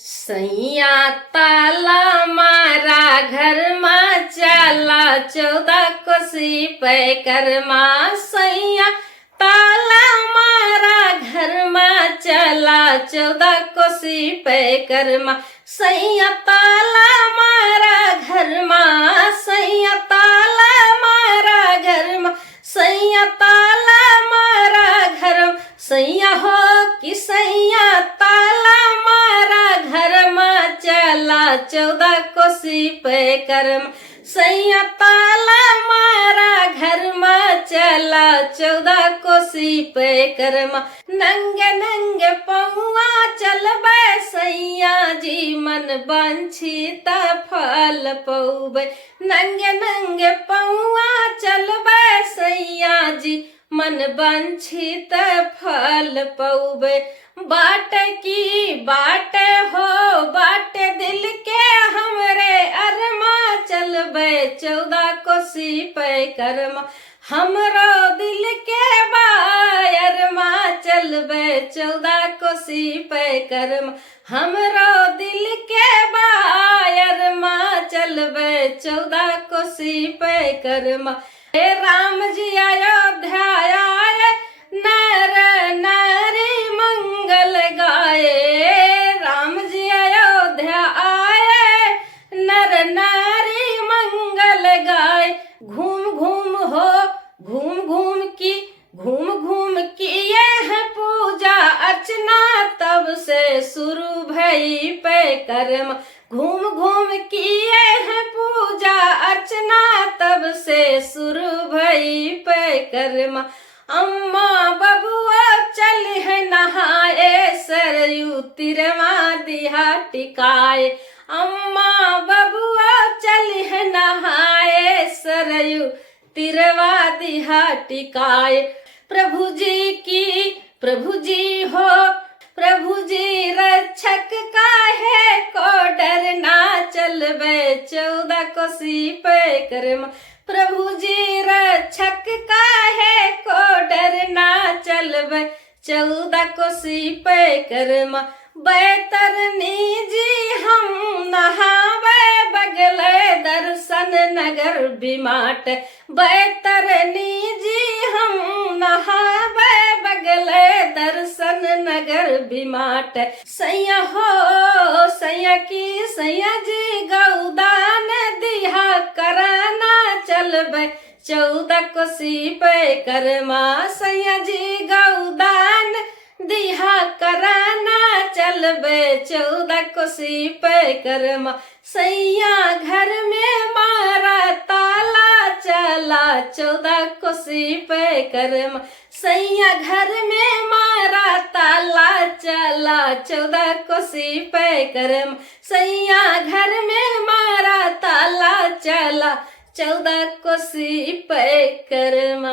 सैया ताला मारा घर में चला 14 कोसी पे करमा। सैया ताला मारा घर में चला 14 कोसी पे करमा। सैया ताला मारा घर में, सैया ताला मारा घर में, सैया ताला मारा घर में। सैया हो कि सैया ताला मारा घर में चला 14 कोसी पे कर्म। सैया ताला मारा घर में चला 14 कोसी पे कर्म। नंगे नंगे पौआ चलबे सैया जी मन वांछित फल पौबे। नंगे नंगे पौआ चलबे सैया जी मन वांछित फल पौबे। बाट की बाट हो बाट दिल के हमरे अरमा चलबे 14 कोसी पे कर्म। हमरो दिल के बायरमा चलबे 14 कोसी पे कर्म। हमरो दिल के बायरमा चलबे 14 कोसी पे कर्म। हे राम जी अयोध्या आए नर नारी मंगल गाए। राम जी अयोध्या आए नर नारी मंगल गाए। घूम घूम किए है पूजा अर्चना तब से शुरू भई पे कर्म। घूम किए है पूजा अर्चना तब से शुरू भई पे कर्म। अम्मा बबुआ चल है नहाए सरयू तिरवा दिहा टिकाए। अम्मा बबुआ चल है नहाए सरयू तिरवा दिहा टिकाए। प्रभु जी हो प्रभु जी रक्षक काहे को डरना चलबे 14 कोसी पे कर्म। प्रभु जी रक्षक काहे को डरना चलबे 14 कोसी पे कर्म। बैतरनी जी हम नहावे बगले दर्शन नगर बिमाट। बैतरनी जी हम नहावे बगले दर्शन नगर बिमाट। सैया हो सैया की सैया जी गौदान दिहा कराना चलबे 14 कोसी पे कर्मा। सैया जी गौदान दिहा कराना चलबे 14 कोसी पे कर्म। सैया घर में मारा ताला चला 14 कोसी पे कर्म। सैया घर में मारा ताला चला 14 कोसी पे कर्म। सैया घर में मारा ताला चला 14 कोसी पे कर्म।